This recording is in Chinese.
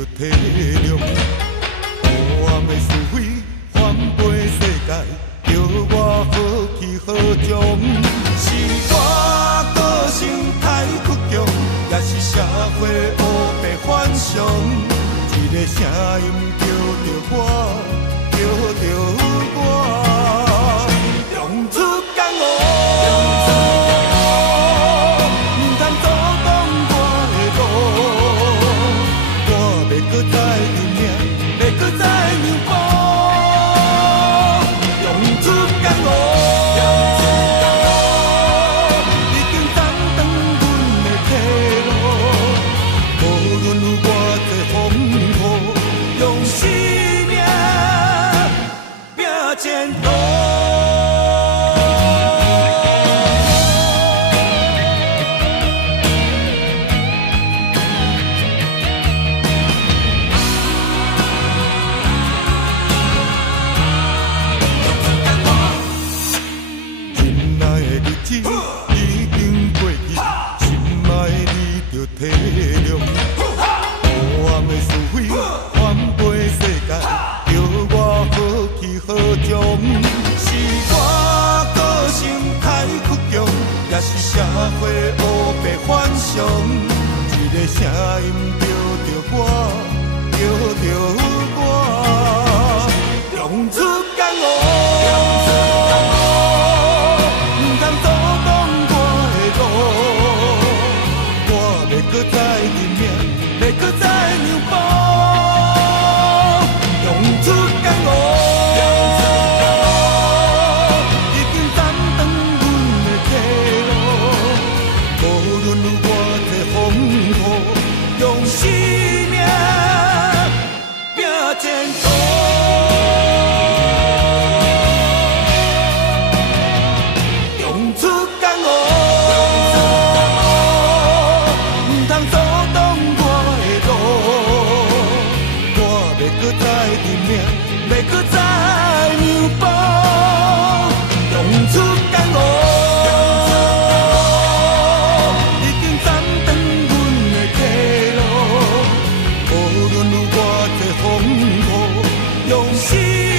着体谅，黑暗的是非翻飞世界，叫我好去好从。是我个性太倔强，也是社会黑白反常。一个声音叫着我，叫着我，用出江湖。体谅，黑暗的是非翻飞世界，叫我好去好从。是我个性太倔强，也是社会黑白反常。一个声音叫着我，叫着我，用出江湖。搁再认命，要搁再让步，用出江湖，已经斩断阮的退路。无论有偌济风雨，用生命拼前途。用出江湖。要搁再让步，用出江湖，已经斩断阮的退路。无论有偌济风雨，用心。